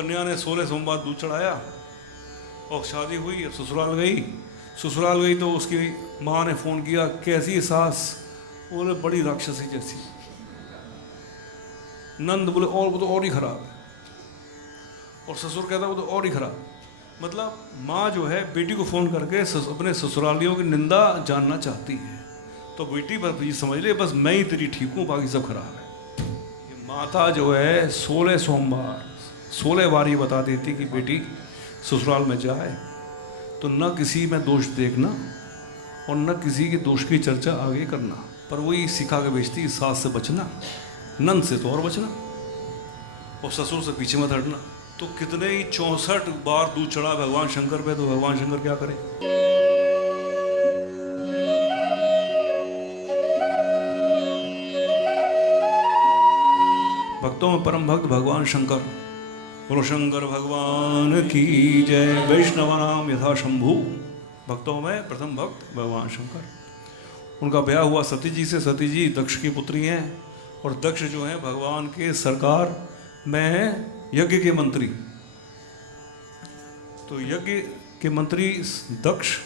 कन्या ने 16 सोमवार दूध चढ़ाया और शादी हुई। अब ससुराल गई तो उसकी माँ ने फ़ोन किया, कैसी सास? बोले बड़ी राक्षसी जैसी। नंद बोले और वो तो और ही खराब है, और ससुर कहता वो तो और ही खराब। मतलब माँ जो है बेटी को फ़ोन करके अपने ससुरालियों की निंदा जानना चाहती है। तो बेटी बस ये समझ ले, बस मैं ही तेरी ठीक हूँ, बाकी सब खराब है। ये माता जो है 16 सोमवार 16 बार ये बता देती कि बेटी ससुराल में जाए तो न किसी में दोष देखना और न किसी के दोष की चर्चा आगे करना, पर वही सिखा के भेजती, सास से बचना, नंद से तो और बचना, और ससुर से पीछे मत हटना। तो कितने ही 64 बार दूध चढ़ा भगवान शंकर पे, तो भगवान शंकर क्या करें? भक्तों में परम भक्त भगवान शंकर। बोलो शंकर भगवान की जय। वैष्णव नाम यथा शंभु। भक्तों में प्रथम भक्त भगवान शंकर। उनका ब्याह हुआ सती जी से। सती जी दक्ष की पुत्री हैं, और दक्ष जो हैं भगवान के सरकार में यज्ञ के मंत्री। तो यज्ञ के मंत्री दक्ष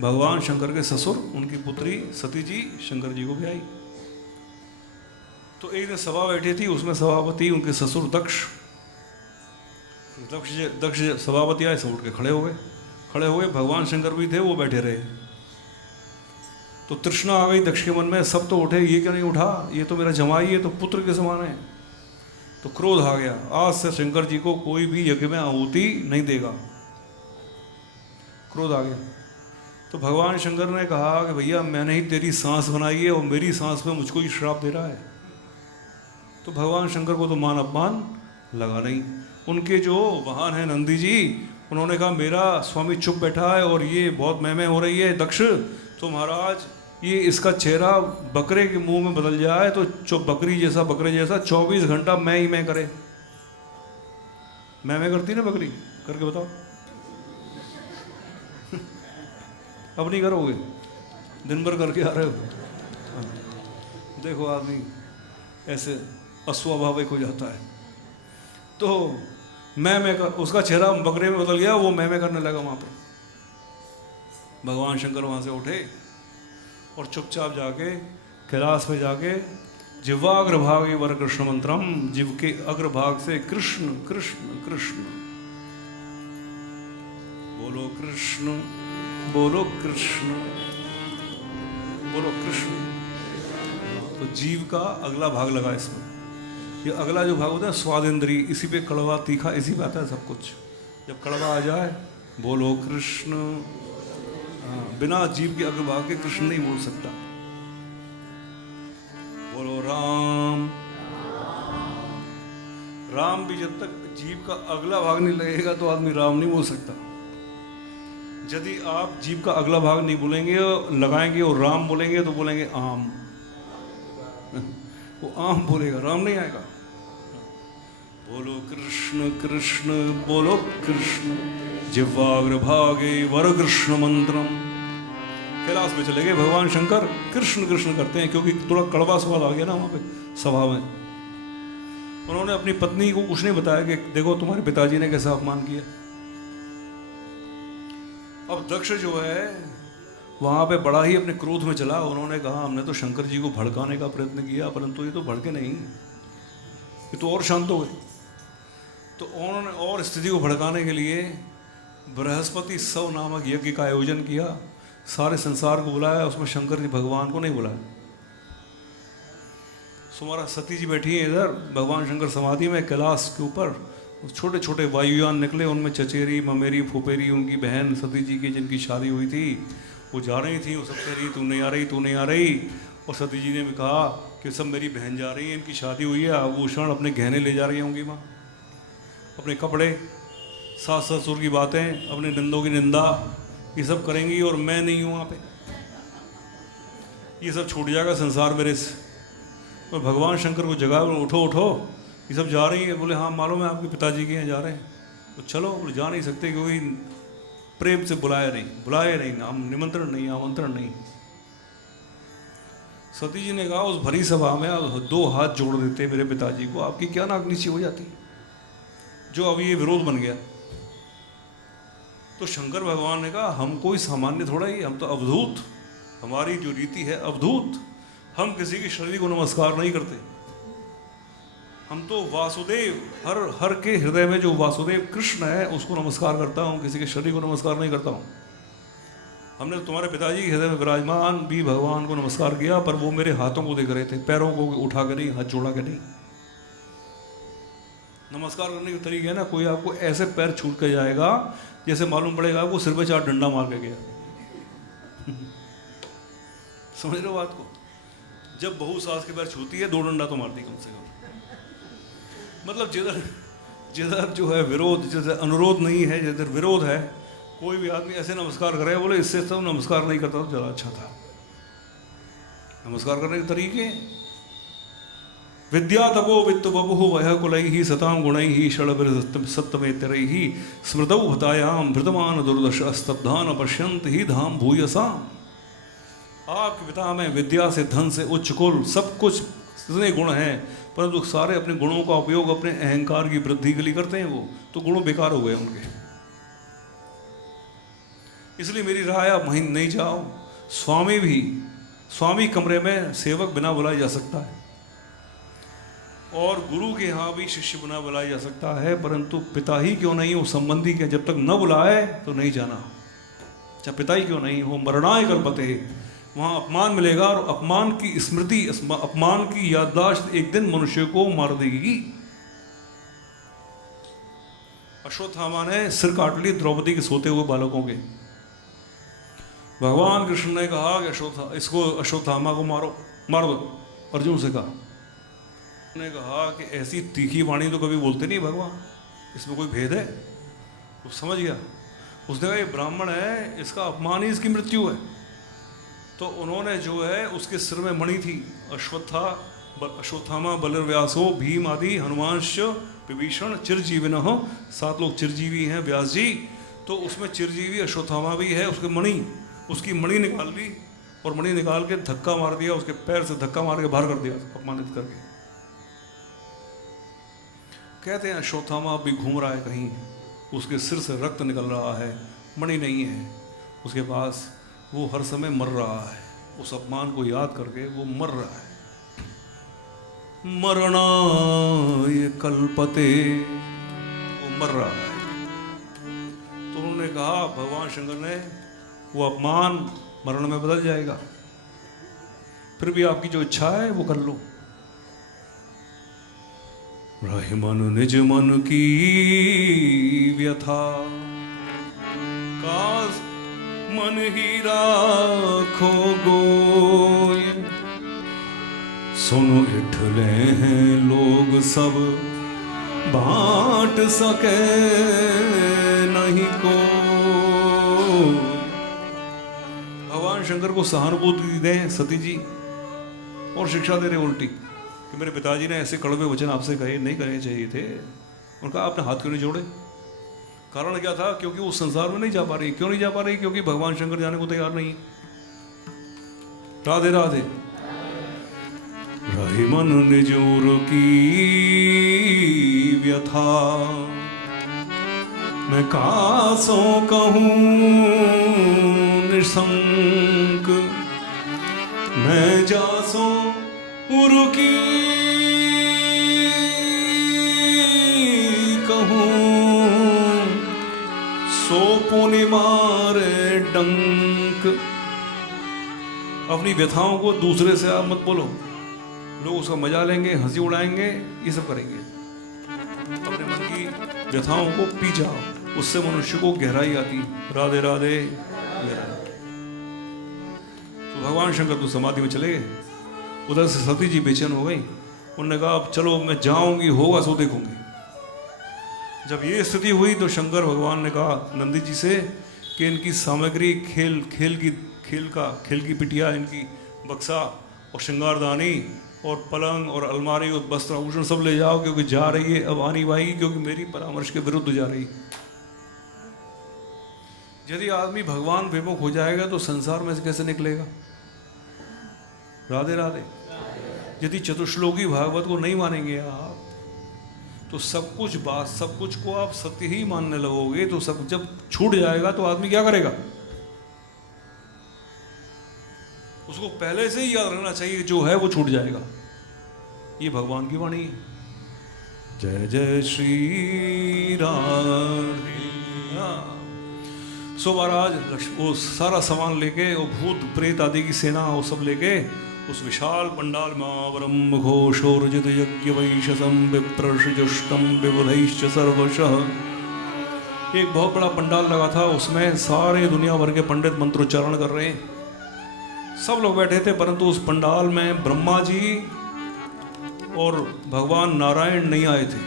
भगवान शंकर के ससुर, उनकी पुत्री सती जी शंकर जी को ब्याही। तो एक दिन सभा बैठी थी, उसमें सभापति उनके ससुर दक्ष सभापति आए, सब उठ के खड़े हो गए। भगवान शंकर भी थे, वो बैठे रहे। तो तृष्णा आ गई दक्ष के मन में, सब तो उठे, ये क्यों नहीं उठा? ये तो मेरा जमाई है, तो पुत्र के समान है। तो क्रोध आ गया, आज से शंकर जी को कोई भी यज्ञ में आहुति नहीं देगा। क्रोध आ गया। तो भगवान शंकर ने कहा कि भैया मैंने ही तेरी सांस बनाई है और मेरी सांस पे मुझको ही श्राप दे रहा है। तो भगवान शंकर को तो मान अपमान लगा नहीं। उनके जो वाहन हैं नंदी जी, उन्होंने कहा मेरा स्वामी चुप बैठा है और ये बहुत मैमे हो रही है दक्ष, तो महाराज ये इसका चेहरा बकरे के मुंह में बदल जाए तो बकरे जैसा 24 घंटा मैं करे। मैं करती ना बकरी, करके बताओ। अब नहीं करोगे, दिन भर करके आ रहे हो। देखो आदमी ऐसे अस्वाभाविक हो जाता है। तो मैं कर, उसका चेहरा बकरे में बदल गया, वो मैं करने लगा वहाँ पे। भगवान शंकर वहाँ से उठे और चुपचाप जाके कैलाश पे जाके जिह्वाग्रभागे वर कृष्ण मंत्रम, जीव के अग्रभाग से कृष्ण कृष्ण कृष्ण बोलो, कृष्ण बोलो, कृष्ण बोलो, कृष्ण। तो जीव का अगला भाग लगा इसमें। ये अगला जो भाग होता है स्वाद इंद्री, इसी पे कड़वा तीखा इसी पे आता है सब कुछ। जब कड़वा आ जाए बोलो कृष्ण, बिना जीव के अग्रभाग के कृष्ण नहीं बोल सकता। बोलो राम। राम भी जब तक जीव का अगला भाग नहीं लगेगा तो आदमी राम नहीं बोल सकता। यदि आप जीव का अगला भाग नहीं बोलेंगे, लगाएंगे और राम बोलेंगे तो बोलेंगे आम। वो आम बोलेगा, राम नहीं आएगा। बोलो कृष्ण कृष्ण बोलो कृष्ण, जिह्वाग्रभागे वर कृष्ण मंत्रम। कैलाश में चले गए भगवान शंकर, कृष्ण कृष्ण करते हैं, क्योंकि थोड़ा कड़वा सवाल आ गया ना वहाँ पे सभा में। उन्होंने अपनी पत्नी को कुछ नहीं बताया कि देखो तुम्हारे पिताजी ने कैसा अपमान किया। अब दक्ष जो है वहाँ पे बड़ा ही अपने क्रोध में चला। उन्होंने कहा हमने तो शंकर जी को भड़काने का प्रयत्न किया, परंतु ये तो भड़के नहीं, ये तो और शांत हो गए। तो उन्होंने और स्थिति को भड़काने के लिए बृहस्पति सव नामक यज्ञ का आयोजन किया। सारे संसार को बुलाया, उसमें शंकर जी भगवान को नहीं बुलाया। सुमारा सती जी बैठी हैं इधर, भगवान शंकर समाधि में कैलाश के ऊपर। छोटे छोटे वायुयान निकले, उनमें चचेरी ममेरी फुपेरी उनकी बहन सती जी की जिनकी शादी हुई थी वो जा रही थी। वो सब कह रही तू नहीं आ रही, तू नहीं आ रही। और सती जी ने भी कहा कि सब मेरी बहन जा रही है, इनकी शादी हुई है, आभूषण अपने गहने ले जा रही होंगी माँ, अपने कपड़े, सास ससुर की बातें, अपने नंदों की निंदा, ये सब करेंगी और मैं नहीं हूँ वहाँ पे। ये सब छूट जाएगा संसार मेरे से। और भगवान शंकर को जगा, उठो उठो, ये सब जा रही है। बोले हाँ मालूम है आपके पिताजी के यहाँ जा रहे हैं। तो चलो, बोले जा नहीं सकते क्योंकि प्रेम से बुलाया नहीं, नाम निमंत्रण नहीं, आमंत्रण नहीं। सती जी ने कहा उस भरी सभा में आप 2 हाथ जोड़ देते मेरे पिताजी को, आपकी क्या नाक नीचे हो जाती। जो अब ये विरोध बन गया। तो शंकर भगवान ने कहा हम कोई सामान्य थोड़ा ही, हम तो अवधूत, हमारी जो रीति है अवधूत, हम किसी के शरीर को नमस्कार नहीं करते। हम तो वासुदेव, हर के हृदय में जो वासुदेव कृष्ण है उसको नमस्कार करता हूँ, किसी के शरीर को नमस्कार नहीं करता हूँ। हमने तुम्हारे पिताजी के हृदय में विराजमान भी भगवान को नमस्कार किया, पर वो मेरे हाथों को देख रहे थे, पैरों को उठा के नहीं, हाथ जोड़ा के नहीं। नमस्कार करने के तरीके है ना, कोई आपको ऐसे पैर छूट के जाएगा जैसे मालूम पड़ेगा आपको सिर पे 4 डंडा मार के गया। समझ रहे हो बात को? जब बहू सास के पैर छूती है 2 डंडा तो मारती कम से कम। मतलब जिधर जो है विरोध, जिधर अनुरोध नहीं है, जिधर विरोध है, कोई भी आदमी ऐसे नमस्कार करे, बोले इससे सब नमस्कार नहीं करता तो ज़्यादा अच्छा था। नमस्कार करने के तरीके, विद्या तपो वित्त बभु वह कुलैहि सतां गुणैहि षड्भिर् सत्तमेतरैहि स्मृतौ भतायां भृतमान दुर्दश स्तब्धान पश्यन्त ही धाम भूयसाम्। आपके पिता में विद्या से, धन से, उच्च कुल, सब कुछ इतने गुण हैं, परंतु सारे अपने गुणों का उपयोग अपने अहंकार की वृद्धि के लिए करते हैं। वो तो गुणों बेकार हो गए उनके। इसलिए मेरी राय आप वहीं नहीं जाओ। स्वामी कमरे में सेवक बिना बुलाए जा सकता है, और गुरु के यहाँ भी शिष्य बिना बुलाया जा सकता है, परंतु पिता ही क्यों नहीं हो, संबंधी के जब तक न बुलाए तो नहीं जाना। चाहे पिता ही क्यों नहीं हो, मरणाय कल्पते, वहाँ अपमान मिलेगा, और अपमान की स्मृति, अपमान की याददाश्त एक दिन मनुष्य को मार देगी। अश्वत्थामा ने सिर काट ली द्रौपदी के सोते हुए बालकों के। भगवान कृष्ण ने कहा कि अश्वत्थामा को मार दो, अर्जुन से कहा। ने कहा कि ऐसी तीखी वाणी तो कभी बोलते नहीं भगवान, इसमें कोई भेद है? वो समझ गया। उसने कहा ये ब्राह्मण है, इसका अपमान ही इसकी मृत्यु है। तो उन्होंने जो है उसके सिर में मणि थी, अश्वत्थामा बलिर्व्यासो भीम आदि हनुमांश विभीषण चिरजीविनः, 7 लोग चिरजीवी हैं व्यास जी, तो उसमें चिरजीवी अश्वत्थामा भी है। उसकी मणि निकाल ली, और मणि निकाल के धक्का मार दिया, उसके पैर से धक्का मार के बाहर कर दिया अपमानित करके। कहते हैं अश्वत्थामा भी घूम रहा है कहीं, उसके सिर से रक्त निकल रहा है, मणि नहीं है उसके पास, वो हर समय मर रहा है, उस अपमान को याद करके वो मर रहा है। मरणाय कल्पते, वो मर रहा है। तो उन्होंने कहा, भगवान शंकर ने, वो अपमान मरण में बदल जाएगा, फिर भी आपकी जो इच्छा है वो कर लो। रहि मन निज मन की व्यथा, कास मन ही राखो गोय, सुनो इठले हैं लोग सब, बांट सके नहीं को। भगवान शंकर को सहानुभूति दें सती जी, और शिक्षा दे रहे उल्टी कि मेरे पिताजी ने ऐसे कड़वे वचन आपसे कहे, नहीं कहने चाहिए थे। उनका आपने हाथ क्यों नहीं जोड़े? कारण क्या था? क्योंकि वो संसार में नहीं जा पा रही। क्यों नहीं जा पा रही? क्योंकि भगवान शंकर जाने को तैयार नहीं। राधे राधे। रहि मन निजोर की व्यथा, मैं कासो कहूँ निशंक, मैं जासो उरुकी कहूँ, सो पुनि मारे डंक। अपनी व्यथाओं को दूसरे से आप मत बोलो, लोग उसका मजा लेंगे, हंसी उड़ाएंगे, ये सब करेंगे। अपने मन की व्यथाओं को पी जाओ, उससे मनुष्य को गहराई आती। राधे राधे। तो भगवान शंकर तो समाधि में चले गए। उधर से सती जी बेचैन हो गई। उन्होंने कहा अब चलो मैं जाऊंगी, होगा सो देखूंगी। जब ये स्थिति हुई तो शंकर भगवान ने कहा नंदी जी से कि इनकी सामग्री, खेल की पिटिया, इनकी बक्सा और श्रृंगारदानी और पलंग और अलमारी और वस्त्र आभूषण सब ले जाओ, क्योंकि जा रही है अब आनी भाई, क्योंकि मेरी परामर्श के विरुद्ध जा रही। यदि आदमी भगवान विमुख हो जाएगा तो संसार में से कैसे निकलेगा? राधे राधे। यदि चतुश्लोकी भागवत को नहीं मानेंगे आप, तो सब कुछ बात, सब कुछ को आप सत्य ही मानने लगोगे तो सब जब छूट जाएगा तो आदमी क्या करेगा? उसको पहले से ही याद रखना चाहिए जो है वो छूट जाएगा। ये भगवान की वाणी है। जय जय श्री राम। सो महाराज वो सारा सामान लेके, वो भूत प्रेत आदि की सेना वो सब लेके उस विशाल पंडाल में आवरम घोषोर्जित यज्ञ वैशसम विप्रषजुष्टम विबुधैश्च सर्वशः, एक बहुत बड़ा पंडाल लगा था, उसमें सारे दुनिया भर के पंडित मंत्रोच्चारण कर रहे हैं, सब लोग बैठे थे। परंतु उस पंडाल में ब्रह्मा जी और भगवान नारायण नहीं आए थे,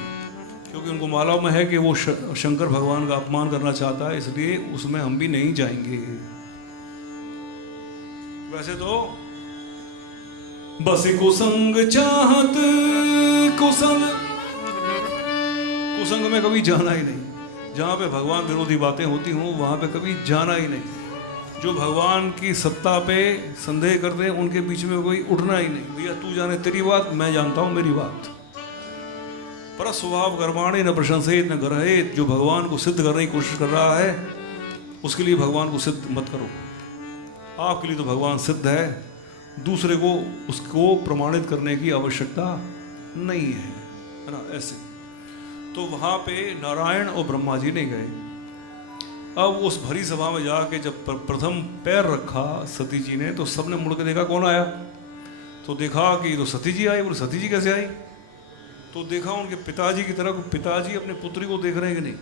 क्योंकि उनको मालूम है कि वो शंकर भगवान का अपमान करना चाहता है, इसलिए उसमें हम भी नहीं जाएंगे। वैसे तो बस कुसंग चाहत कुशल, कुसंग में कभी जाना ही नहीं। जहां पे भगवान विरोधी बातें होती हों वहां पे कभी जाना ही नहीं। जो भगवान की सत्ता पे संदेह करते हैं उनके बीच में कोई उठना ही नहीं। भैया तू जाने तेरी बात, मैं जानता हूं मेरी बात। पर स्वभाव कर्माणि न प्रशंसित न ग्रहेत, जो भगवान को सिद्ध करने की कोशिश कर रहा है उसके लिए भगवान को सिद्ध मत करो। आपके लिए तो भगवान सिद्ध है, दूसरे को उसको प्रमाणित करने की आवश्यकता नहीं है ना। ऐसे तो वहां पे नारायण और ब्रह्मा जी नहीं गए। अब उस भरी सभा में जाके जब प्रथम पैर रखा सती जी ने, तो सबने मुड़ के देखा कौन आया। तो देखा कि तो सती जी आई। बोले सती जी कैसे आई? तो देखा उनके पिताजी की तरफ, पिताजी अपने पुत्री को देख रहे हैं कि नहीं।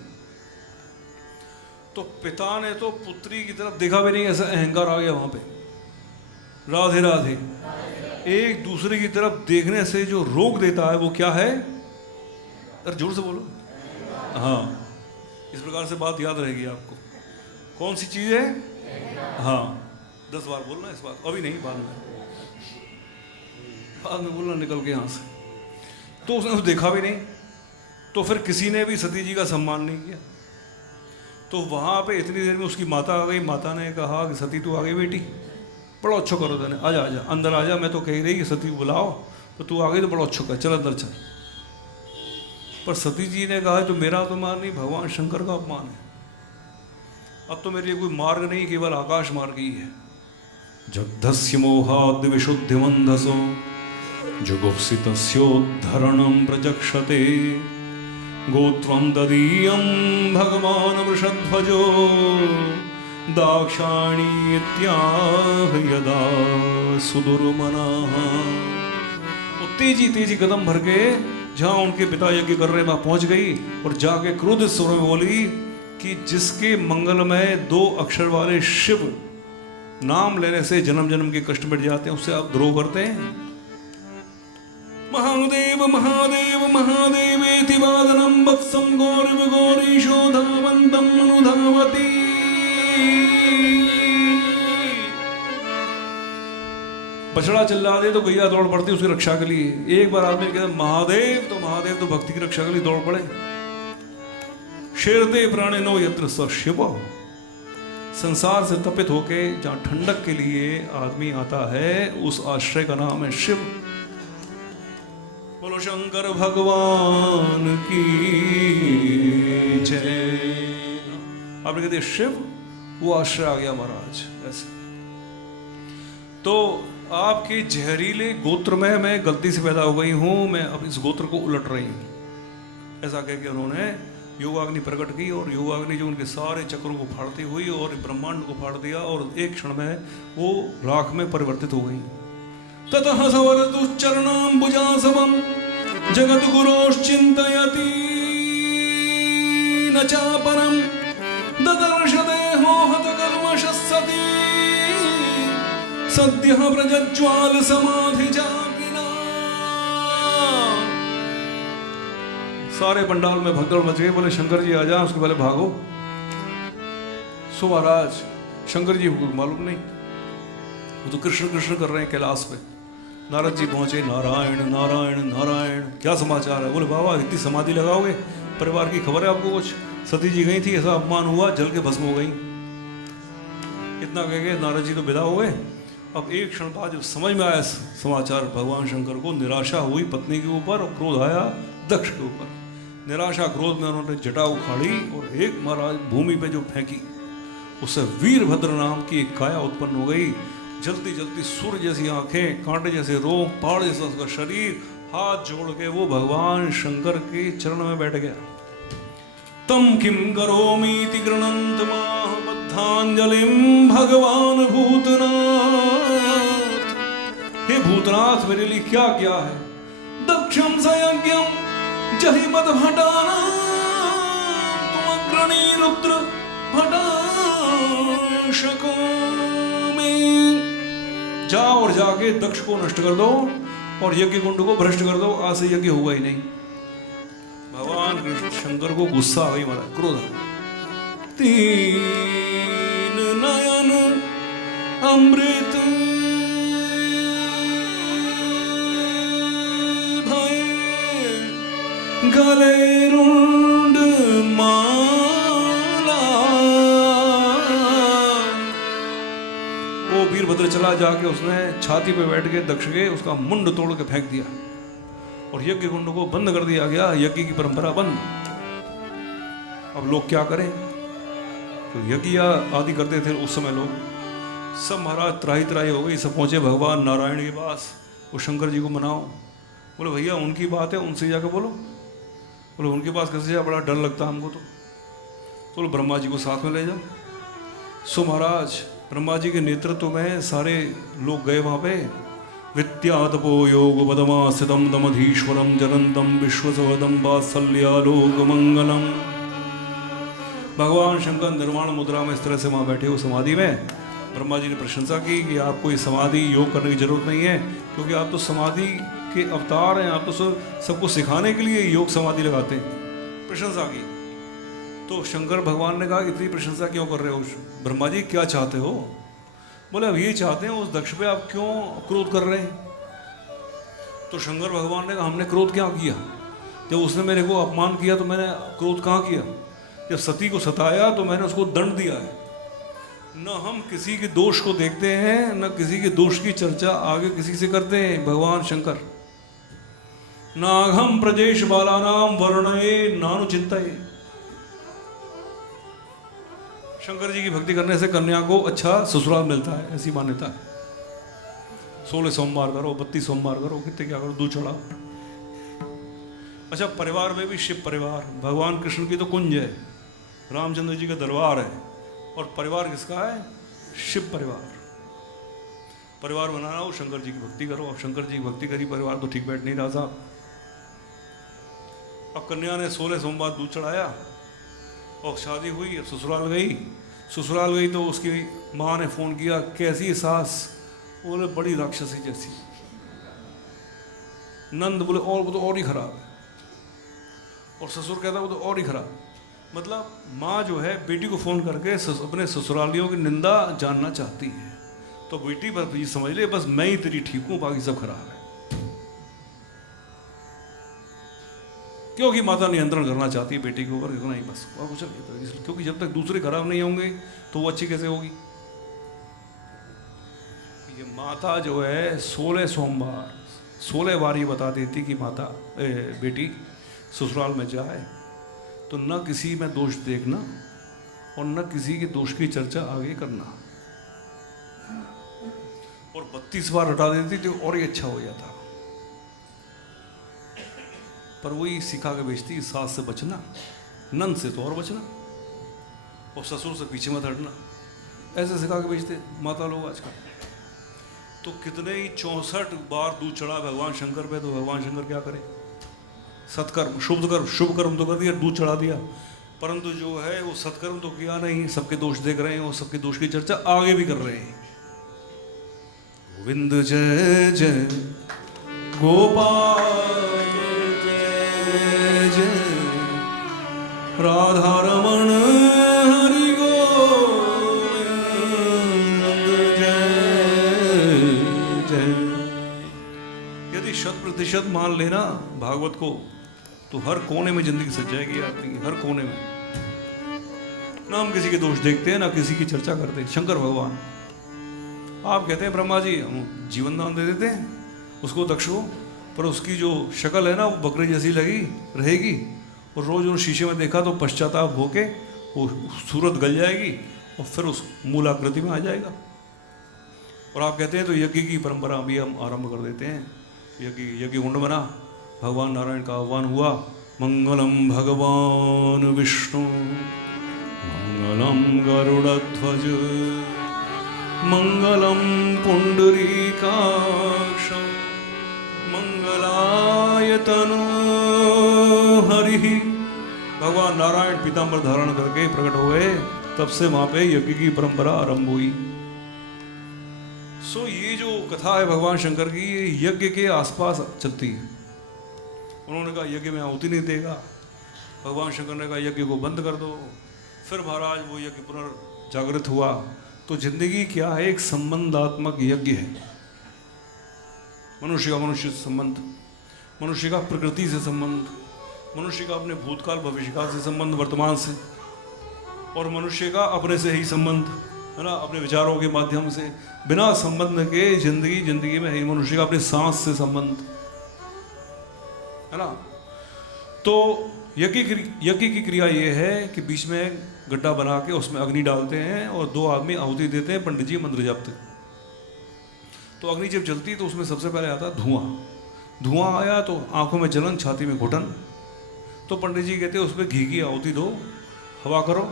तो पिता ने तो पुत्री की तरफ देखा भी नहीं, ऐसा अहंकार आ गया वहां पे। राधे राधे। एक दूसरे की तरफ देखने से जो रोक देता है वो क्या है? अरे जोर से बोलो। हाँ, इस प्रकार से बात याद रहेगी आपको। कौन सी चीज है? हाँ, 10 बार बोलना इस बात, अभी नहीं, बाद में बोलना निकल के यहां से। तो उसने उसे देखा भी नहीं, तो फिर किसी ने भी सती जी का सम्मान नहीं किया। तो वहां पे इतनी देर में उसकी माता आ गई। माता ने कहा कि सती तू आ गई बेटी, बड़ा अच्छा करो तूने, आजा आजा अंदर आजा। मैं तो कह रही कि सती को बुलाओ, तो तू आ गई तो बड़ा अच्छा कर, चल अंदर चल। पर सती जी ने कहा तो मेरा तो मान नहीं, भगवान शंकर का अपमान है। अब तो मेरे लिए कोई मार्ग नहीं, केवल आकाश मार्ग ही है। जगधस्य मोहाद् विशुद्धिमन्धसो जुगुप्सितस्योद्धरणं प्रचक्षते गोत्वं तदीयं भगवान् वृषध्वजो दाक्षायणीत्याह यदा सुदुर्मनः। तेजी तेजी कदम भर के जहां उनके पिता यज्ञ कर रहे वहां पहुंच गई और जाके क्रोधित स्वर में बोली कि जिसके मंगल में 2 अक्षर वाले शिव नाम लेने से जन्म जन्म के कष्ट मिट जाते हैं, उससे आप द्रोह करते हैं। महादेव महादेव महादेवेति वादनं वत्सं गौरव गौरीशो धावन्तं अनुधावति। बछड़ा चिल्ला दे तो गैया दौड़ पड़ती उसकी रक्षा के लिए। एक बार आदमी कहता महादेव तो भक्ति की रक्षा के लिए दौड़ पड़े। शेरते प्राणे नो यत्र स शिव। संसार से तपित होके जहां ठंडक के लिए आदमी आता है उस आश्रय का नाम है शिव। बोलो शंकर भगवान की जय। आपने कहते शिव, वो आश्रय आ गया महाराज। ऐसे तो आपके जहरीले गोत्र में मैं गलती से पैदा हो गई हूं, मैं अब इस गोत्र को उलट रही हूं। ऐसा कह के उन्होंने योगाग्नि प्रकट की और योगाग्नि जो उनके सारे चक्रों को फाड़ती हुई और ब्रह्मांड को फाड़ दिया और एक क्षण में वो राख में परिवर्तित हो गई। ततः सवरदुश्चरणाम्बुजासवं जगत गुरोश्चिन्तयति न चापरं ददर्श देहो हतकल्मषः सती सद्यः प्रज्ज्वाल समाधि जाकिना। सारे पंडाल में भगदड़ मच गई। बोले शंकर जी आ जा, उसके पहले भागो। सो महाराज शंकर जी को मालूम नहीं, वो तो कृष्ण कृष्ण कर रहे हैं कैलाश पे। नारद जी पहुंचे, नारायण नारायण नारायण, क्या समाचार है? बोले बाबा इतनी समाधि लगाओगे, परिवार की खबर है आपको कुछ? सती जी गई थी, ऐसा अपमान हुआ, जल के भस्म हो गई। इतना कह के नारद जी तो विदा हो गए। अब एक क्षण बाद जब समझ में आया समाचार भगवान शंकर को, निराशा हुई पत्नी के ऊपर और क्रोध आया दक्ष के ऊपर। निराशा क्रोध में उन्होंने जटा उखाड़ी और एक महाराज भूमि पे जो फेंकी, उससे वीरभद्र नाम की एक काया उत्पन्न हो गई। जलती जलती सूर्य जैसी आंखें, कांटे जैसे रोग, पहाड़ जैसा उसका शरीर, हाथ जोड़ के वो भगवान शंकर के चरण में बैठ गया। तम किम करोमीति गृणन्त माह बद्धांजलिम भगवान भूतनाथ। हे भूतनाथ, मेरे लिए क्या क्या है? दक्षम सयज्ञम जहि मद भटाना तुम अग्रणी रुद्र भटाशको में। जाओ और जाके दक्ष को नष्ट कर दो और यज्ञ कुंड को भ्रष्ट कर दो, आज से यज्ञ होगा ही नहीं। भगवान कृष्ण शंकर को गुस्सा आ गई, महाराज क्रोध आ गया। तीन नयन अमृत भय गले रुंड माला। वो वीरभद्र चला जाके उसने छाती पे बैठ के दक्ष के उसका मुंड तोड़ के फेंक दिया और यज्ञ कुंड को बंद कर दिया गया। यज्ञ की परंपरा बंद। अब लोग क्या करें? तो यज्ञ आदि करते थे उस समय लोग, सब महाराज त्राही त्राही हो गई। सब पहुंचे भगवान नारायण के पास, वो शंकर जी को मनाओ। बोले भैया उनकी बात है, उनसे जाकर बोलो। बोले उनके पास कैसे जा, बड़ा डर लगता हमको। तो बोलो ब्रह्मा जी को साथ में ले जाओ। सो महाराज ब्रह्मा जी के नेतृत्व में सारे लोग गए वहाँ पे। विद्यातपो योग पदमास्थितम दमधीश्वरम जनंतम विश्वसवदम वात्सल्यालोक मंगलम। भगवान शंकर निर्वाण मुद्रा में इस तरह से वहाँ बैठे हो समाधि में। ब्रह्मा जी ने प्रशंसा की कि आपको ये समाधि योग करने की जरूरत नहीं है, क्योंकि आप तो समाधि के अवतार हैं, आप तो सबको सिखाने के लिए योग समाधि लगाते हैं। प्रशंसा की तो शंकर भगवान ने कहा इतनी प्रशंसा क्यों कर रहे हो ब्रह्मा जी, क्या चाहते हो? बोले अब ये चाहते हैं उस दक्ष पे आप क्यों क्रोध कर रहे हैं? तो शंकर भगवान ने कहा हमने क्रोध क्या किया? जब उसने मेरे को अपमान किया तो मैंने क्रोध कहाँ किया? जब सती को सताया तो मैंने उसको दंड दिया है। न हम किसी के दोष को देखते हैं, न किसी के दोष की चर्चा आगे किसी से करते हैं। भगवान शंकर नाघम प्रजेश बालानाम वर्णये नानु चिंतये। शंकर जी की भक्ति करने से कन्या को अच्छा ससुराल मिलता है, ऐसी मान्यता है। 16 सोमवार करो, 32 सोमवार करो, कितने क्या करो, दूध चढ़ाओ। अच्छा परिवार में भी शिव परिवार, भगवान कृष्ण की तो कुंज है, रामचंद्र जी का दरबार है, और परिवार किसका है? शिव परिवार। परिवार बनाना हो शंकर जी की भक्ति करो। अब शंकर जी की भक्ति करी, परिवार तो ठीक बैठ नहीं रहा साहब। अब कन्या ने 16 सोमवार दूध चढ़ाया और शादी हुई। अब ससुराल गई तो उसकी माँ ने फ़ोन किया, कैसी सास? बोले बड़ी राक्षसी जैसी। नंद बोले और वो तो और ही खराब है। और ससुर कहता वो तो और ही खराब। मतलब माँ जो है बेटी को फ़ोन करके अपने ससुरालियों की निंदा जानना चाहती है। तो बेटी बस ये समझ ले बस मैं ही तेरी ठीक हूँ, बाकी सब खराब है। क्योंकि माता नियंत्रण करना चाहती है बेटी के ऊपर, इतना ही बस, और कुछ नहीं। क्योंकि जब तक दूसरे खराब नहीं होंगे तो वो अच्छी कैसे होगी? ये माता जो है 16 सोमवार 16 बार ये बता देती कि माता बेटी ससुराल में जाए तो न किसी में दोष देखना और न किसी के दोष की चर्चा आगे करना। और 32 बार हटा देती तो और ही अच्छा हो जाता। पर वही सिखा के बेचती, सास से बचना, नंद से तो और बचना, और ससुर से पीछे मत हटना, ऐसे सिखा के बेचते माता लोग आजकल। तो कितने ही 64 बार दूध चढ़ा भगवान शंकर पे, तो भगवान शंकर क्या करें? सत्कर्म शुभ कर्म तो कर दिया, दूध चढ़ा दिया, परंतु जो है वो सत्कर्म तो किया नहीं। सबके दोष देख रहे हैं और सबके दोष की चर्चा आगे भी कर रहे हैं। गोविंद जय जय गोपाल जय जय राधा रमण हरि गोविंद जय जय। यदि 100% मान लेना भागवत को तो हर कोने में जिंदगी सज जाएगी आदमी, हर कोने में। ना हम किसी के दोष देखते हैं ना किसी की चर्चा करते हैं। शंकर भगवान आप कहते हैं ब्रह्मा जी हम जीवन दान दे देते हैं उसको दक्ष को, पर उसकी जो शक्ल है ना वो बकरी जैसी लगी रहेगी और रोज उन्होंने शीशे में देखा तो पश्चाताप होके वो सूरत गल जाएगी और फिर उस मूलाकृति में आ जाएगा। और आप कहते हैं तो यज्ञ की परंपरा अभी हम आरंभ कर देते हैं। यज्ञ कुंड बना, भगवान नारायण का आह्वान हुआ, मंगलम भगवान विष्णु मंगलम गरुड़ध्वज मंगलम पुंडरीकाक्ष मंगलाय तनु हरि। भगवान नारायण पीतांबर धारण करके प्रकट हो गए, तब से वहां पे यज्ञ की परंपरा आरंभ हुई। सो ये जो कथा है भगवान शंकर की, ये यज्ञ के आसपास चलती है। उन्होंने कहा यज्ञ में आहुति नहीं देगा, भगवान शंकर ने कहा यज्ञ को बंद कर दो। फिर महाराज वो यज्ञ पुनर्जागृत हुआ। तो जिंदगी क्या है, एक संबंधात्मक यज्ञ है। मनुष्य का मनुष्य से संबंध, मनुष्य का प्रकृति से संबंध, मनुष्य का अपने भूतकाल भविष्यकाल से संबंध, वर्तमान से, और मनुष्य का अपने से ही संबंध है ना, अपने विचारों के माध्यम से। बिना संबंध के जिंदगी में है मनुष्य का अपने सांस से संबंध है ना। तो यज्ञ की क्रिया ये है कि बीच में गड्ढा बना के उसमें अग्नि डालते हैं और 2 आदमी आहुति देते हैं, पंडित जी मंत्र जपते। तो अग्नि जब जलती तो उसमें सबसे पहले आता धुआं। धुआं आया तो आंखों में जलन, छाती में घुटन। तो पंडित जी कहते हैं उसमें घी की आहुति दो, हवा करो।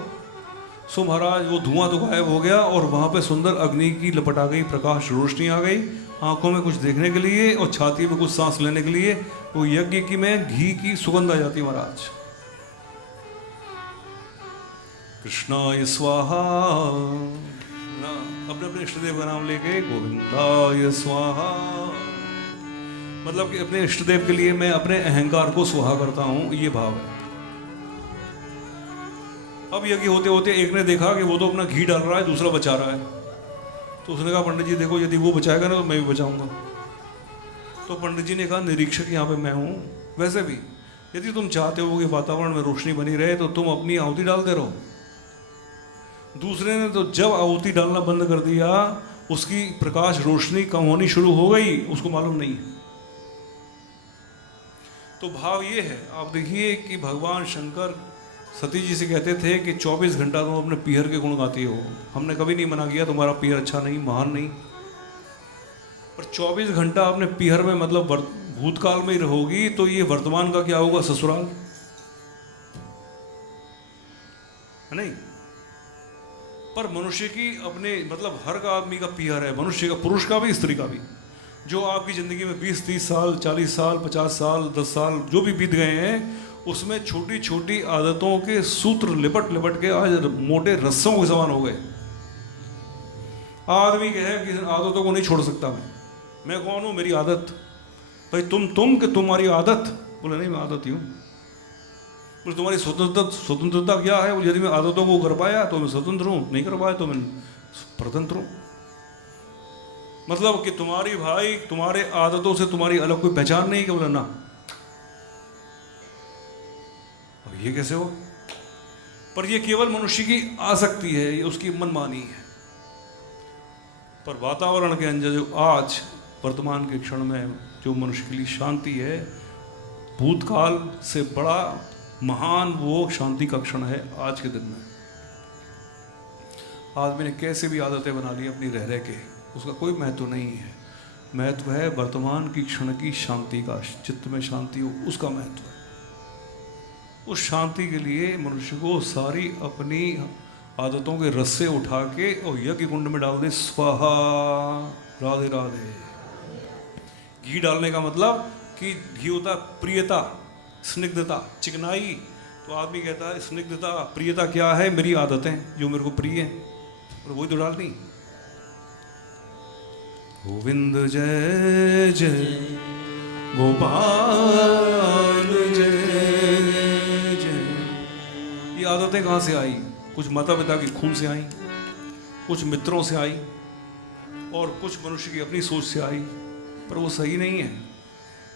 सो महाराज वो धुआं तो गायब हो गया और वहाँ पे सुंदर अग्नि की लपट आ गई, प्रकाश रोशनी आ गई, आंखों में कुछ देखने के लिए और छाती में कुछ सांस लेने के लिए। वो यज्ञ की में घी की सुगंध आ जाती महाराज। कृष्णाय स्वाहा ना, अपने अपने इष्टदेव का नाम लेके गोविंदाय स्वाहा, मतलब कि अपने इष्टदेव के लिए मैं अपने अहंकार को स्वाहा करता हूं, ये भाव है। अब यज्ञ होते होते एक ने देखा कि वो तो अपना घी डाल रहा है, दूसरा बचा रहा है। तो उसने कहा पंडित जी देखो, यदि वो बचाएगा ना तो मैं भी बचाऊंगा। तो पंडित जी ने कहा निरीक्षक यहाँ पे मैं हूँ। वैसे भी यदि तुम चाहते हो कि वातावरण में रोशनी बनी रहे तो तुम अपनी आहुति डालते रहो। दूसरे ने तो जब आहुति डालना बंद कर दिया, उसकी प्रकाश रोशनी कम होनी शुरू हो गई, उसको मालूम नहीं है। तो भाव ये है, आप देखिए कि भगवान शंकर सती जी से कहते थे कि 24 घंटा तुम अपने पीहर के गुण गाती हो। हमने कभी नहीं मना किया तुम्हारा पीहर अच्छा नहीं, महान नहीं, पर 24 घंटा अपने पीहर में मतलब भूतकाल में ही रहोगी तो ये वर्तमान का क्या होगा, ससुराल है नहीं। पर मनुष्य की अपने मतलब हर का आदमी का पीहर है, मनुष्य का, पुरुष का भी स्त्री का भी। जो आपकी ज़िंदगी में 20-30 साल, 40 साल, 50 साल, 10 साल जो भी बीत गए हैं, उसमें छोटी छोटी आदतों के सूत्र लिपट लिपट के आज मोटे रस्सों के समान हो गए। आदमी कहे कि आदतों को नहीं छोड़ सकता मैं कौन हूँ, मेरी आदत। भाई तुम कि तुम्हारी आदत? बोले नहीं मैं आदत ही हूँ। बोले तुम्हारी स्वतंत्रता क्या है? बोले यदि मैं आदतों को कर पाया तो मैं स्वतंत्र हूँ, नहीं कर पाया तो मैं परतंत्र हूँ। मतलब कि तुम्हारी भाई तुम्हारे आदतों से तुम्हारी अलग कोई पहचान नहीं। क्या बोला ना, अब ये कैसे हो? पर ये केवल मनुष्य की आसक्ति है, ये उसकी मनमानी है। पर वातावरण के अंदर जो आज वर्तमान के क्षण में जो मनुष्य के लिए शांति है, भूतकाल से बड़ा महान वो शांति का क्षण है आज के दिन में। आदमी ने कैसे भी आदतें बना ली अपनी रह के, उसका कोई महत्व नहीं है। महत्व है वर्तमान की क्षण की शांति का, चित्त में शांति हो, उसका महत्व है। उस शांति के लिए मनुष्य को सारी अपनी आदतों के रस्से उठा के और यज्ञ कुंड में डाल दे। स्वाहा, राधे राधे। घी डालने का मतलब कि घी होता प्रियता, स्निग्धता, चिकनाई। तो आदमी कहता है स्निग्धता, प्रियता क्या है? मेरी आदतें जो मेरे को प्रिय हैं, और वही तो डालनी। गोविंद जय जय गोपाल जय जय। ये आदतें कहाँ से आई? कुछ माता पिता के खून से आई, कुछ मित्रों से आई, और कुछ मनुष्य की अपनी सोच से आई, पर वो सही नहीं है।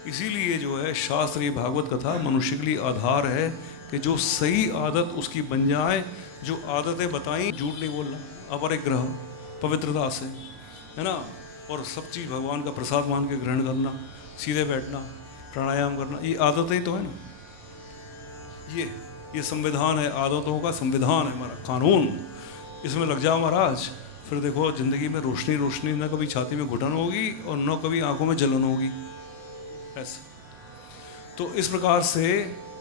इसीलिए जो है शास्त्र, ये भागवत कथा मनुष्य के लिए आधार है कि जो सही आदत उसकी बन जाए। जो आदतें बताई, झूठ नहीं बोलना, अपरिग्रह, पवित्रता से, है ना, और सब चीज़ भगवान का प्रसाद मान के ग्रहण करना, सीधे बैठना, प्राणायाम करना, ये आदतें ही तो है ना। ये संविधान है, आदतों का संविधान है हमारा कानून। इसमें लग जाओ महाराज, फिर देखो जिंदगी में रोशनी रोशनी, न कभी छाती में घुटन होगी और न कभी आंखों में जलन होगी। ऐसे तो इस प्रकार से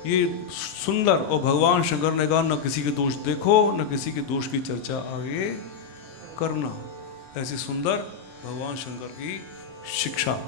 ये सुंदर, और भगवान शंकर ने कहा न किसी के दोष देखो, न किसी के दोष की चर्चा आगे करना। ऐसी सुंदर भगवान शंकर की शिक्षा।